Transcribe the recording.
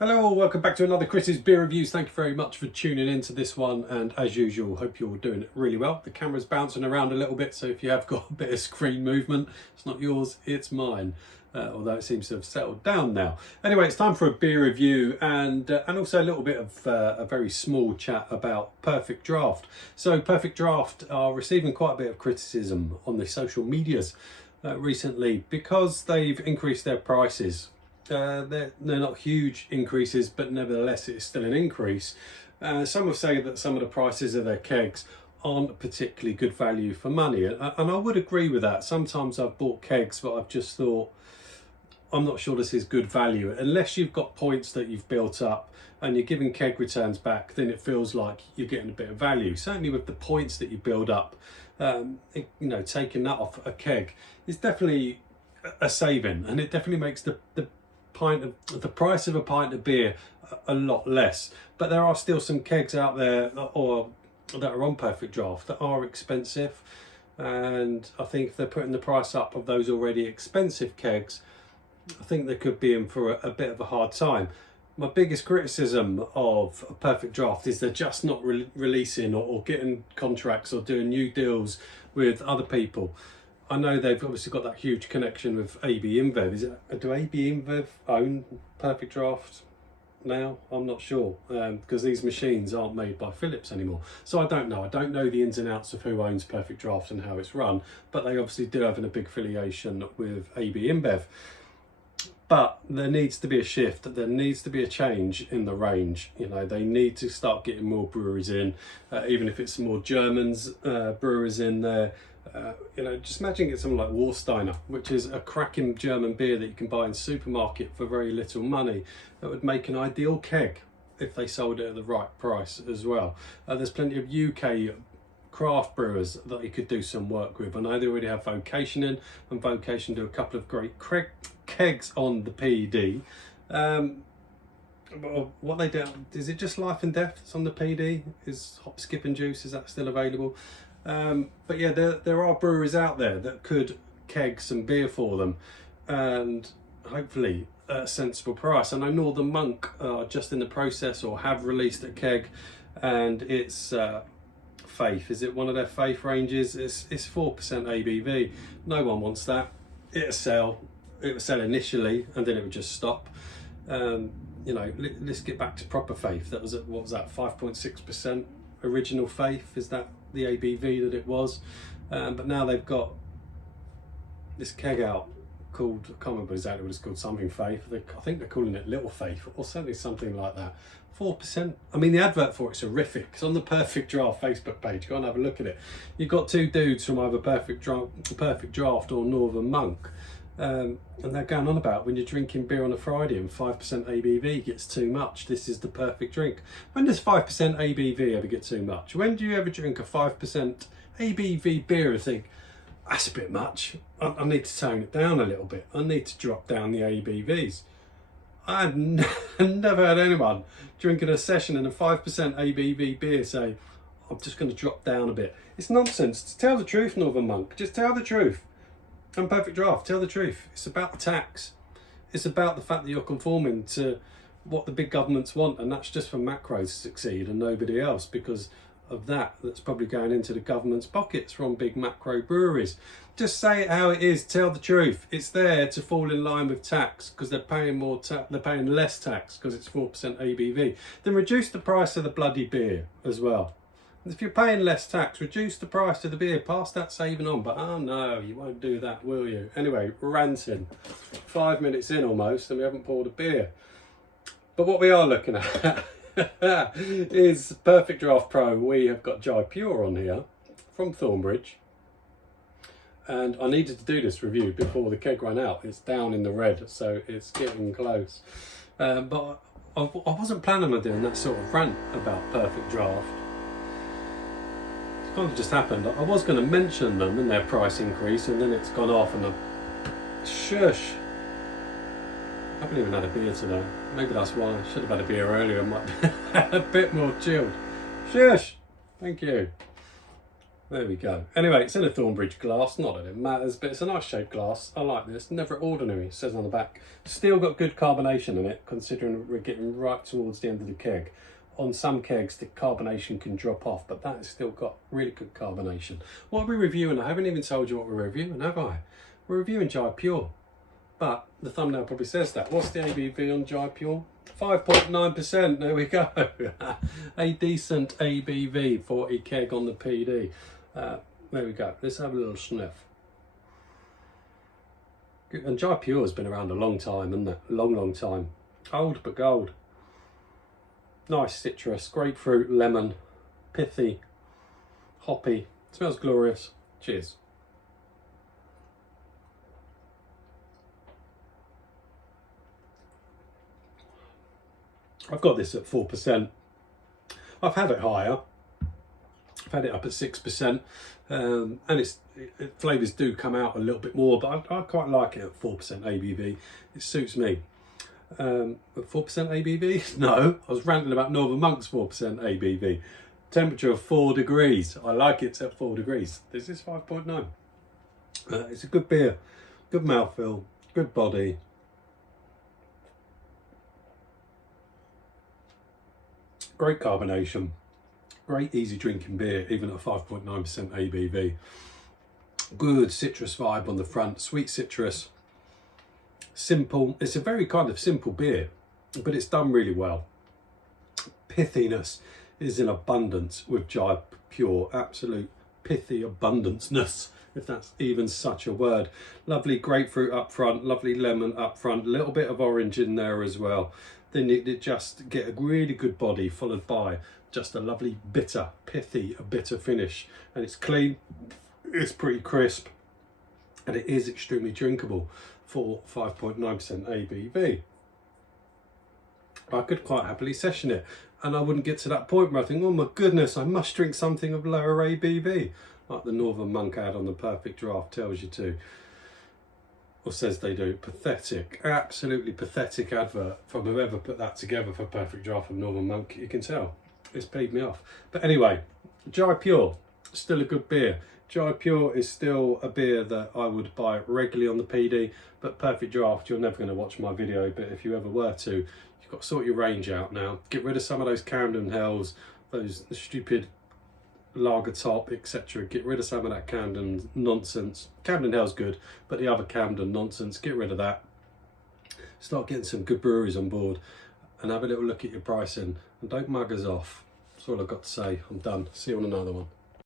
Hello, welcome back to another Chris's Beer Reviews. Thank you very much for tuning in to this one, and as usual, hope you're doing it really well. The camera's bouncing around a little bit, so if you have got a bit of screen movement, it's not yours, it's mine. Although it seems to have settled down now. Anyway, it's time for a beer review and also a little bit of a very small chat about PerfectDraft. So PerfectDraft are receiving quite a bit of criticism on the social medias recently because they've increased their prices. They're not huge increases, but nevertheless it's still an increase. Some have said that some of the prices of their kegs aren't particularly good value for money, and I would agree with that. Sometimes I've bought kegs but I've just thought, I'm not sure this is good value. Unless you've got points that you've built up and you're giving keg returns back, then it feels like you're getting a bit of value. Certainly with the points that you build up, taking that off a keg is definitely a saving, and it definitely makes the price of a pint of beer a lot less. But there are still some kegs out there or that are on PerfectDraft that are expensive, and I think if they're putting the price up of those already expensive kegs, I think they could be in for a bit of a hard time. My biggest criticism of PerfectDraft is they're just not releasing or getting contracts or doing new deals with other people. I know they've obviously got that huge connection with AB InBev. Do AB InBev own PerfectDraft now? I'm not sure, because these machines aren't made by Philips anymore. So I don't know. I don't know the ins and outs of who owns PerfectDraft and how it's run, but they obviously do have a big affiliation with AB InBev. But there needs to be a shift. There needs to be a change in the range. You know, they need to start getting more breweries in, even if it's more Germans brewers in there. Just imagine getting something like Warsteiner, which is a cracking German beer that you can buy in supermarket for very little money. That would make an ideal keg if they sold it at the right price as well. There's plenty of UK craft brewers that you could do some work with. I know they already have Vocation in, and Vocation do a couple of great kegs on the PD. What they do, is it just Life and Death that's on the PD? Is Hop, Skip and Juice, is that still available? But yeah, there are breweries out there that could keg some beer for them, and hopefully at a sensible price. I know Northern Monk are just in the process or have released a keg, and it's Faith. Is it one of their Faith ranges? It's 4% ABV. No one wants that. It would sell initially, and then it would just stop. Let's get back to proper Faith. That was what was that? 5.6% original Faith. Is that the ABV that it was? But now they've got this keg out called, I can't remember exactly what it's called, something Faith. I think they're calling it Little Faith or certainly something like that. 4%. I mean, the advert for it's horrific. It's on the PerfectDraft Facebook page. Go and have a look at it. You've got two dudes from either PerfectDraft or Northern Monk, and they're going on about when you're drinking beer on a Friday and 5% ABV gets too much, this is the perfect drink. When does 5% ABV ever get too much? When do you ever drink a 5% ABV beer and think, that's a bit much, I need to tone it down a little bit, I need to drop down the ABVs? I've never had anyone drinking a session and a 5% ABV beer say, I'm just going to drop down a bit. It's nonsense. To tell the truth, Northern Monk, just tell the truth. And PerfectDraft, tell the truth. It's about the tax. It's about the fact that you're conforming to what the big governments want, and that's just for Macro to succeed and nobody else, because of that's probably going into the government's pockets from big macro breweries. Just say it how it is. Tell the truth. It's there to fall in line with tax because they're paying they're paying less tax because it's 4% ABV. Then reduce the price of the bloody beer as well. If you're paying less tax, reduce the price of the beer, pass that saving on. But oh no, you won't do that, will you? Anyway, ranting. 5 minutes in almost and we haven't poured a beer. But what we are looking at is PerfectDraft Pro. We have got Jaipur on here from Thornbridge, and I needed to do this review before the keg ran out. It's down in the red, so it's getting close. But I wasn't planning on doing that sort of rant about PerfectDraft. It kind of just happened. I was going to mention them and their price increase, and then it's gone off, and shush. I haven't even had a beer today. Maybe that's why. I should have had a beer earlier. I might be a bit more chilled. Shush! Thank you. There we go. Anyway, it's in a Thornbridge glass, not that it matters, but it's a nice shaped glass. I like this, never ordinary, it says on the back. Still got good carbonation in it, considering we're getting right towards the end of the keg. On some kegs, the carbonation can drop off, but that has still got really good carbonation. What are we reviewing? I haven't even told you what we're reviewing, have I? We're reviewing Jaipur, but the thumbnail probably says that. What's the ABV on Jaipur? 5.9%, there we go. A decent ABV for a keg on the PD. There we go, let's have a little sniff. And Jaipur has been around a long time, hasn't it? Long time. Old but gold. Nice citrus, grapefruit, lemon, pithy, hoppy. Smells glorious. Cheers. I've got this at 4%. I've had it higher. I've had it up at 6%, and flavours do come out a little bit more, but I quite like it at 4% ABV. It suits me. At 4% ABV? No, I was ranting about Northern Monk's 4% ABV. Temperature of 4 degrees. I like it at 4 degrees. This is 5.9. It's a good beer, good mouthfeel, good body. Great carbonation, great easy drinking beer, even at 5.9% ABV. Good citrus vibe on the front, sweet citrus. Simple, it's a very kind of simple beer, but it's done really well. Pithiness is in abundance with Jaipur, absolute pithy abundanceness, if that's even such a word. Lovely grapefruit up front, lovely lemon up front, a little bit of orange in there as well. Then you just get a really good body, followed by just a lovely bitter, pithy, a bitter finish. And it's clean, it's pretty crisp, and it is extremely drinkable for 5.9% ABV. I could quite happily session it, and I wouldn't get to that point where I think, oh my goodness, I must drink something of lower ABV, like the Northern Monk ad on the PerfectDraft tells you to. Or says they do. Pathetic, absolutely pathetic advert from whoever put that together for PerfectDraft from Northern Monk. You can tell it's paid me off. But anyway, Jaipur, still a good beer. Jaipur is still a beer that I would buy regularly on the PD, but PerfectDraft, you're never going to watch my video, but if you ever were to, you've got to sort your range out now. Get rid of some of those Camden Hells, those stupid lager top, etc. Get rid of some of that Camden nonsense. Camden Hell's good, but the other Camden nonsense, get rid of that. Start getting some good breweries on board and have a little look at your pricing, and don't mug us off. That's all I've got to say. I'm done. See you on another one.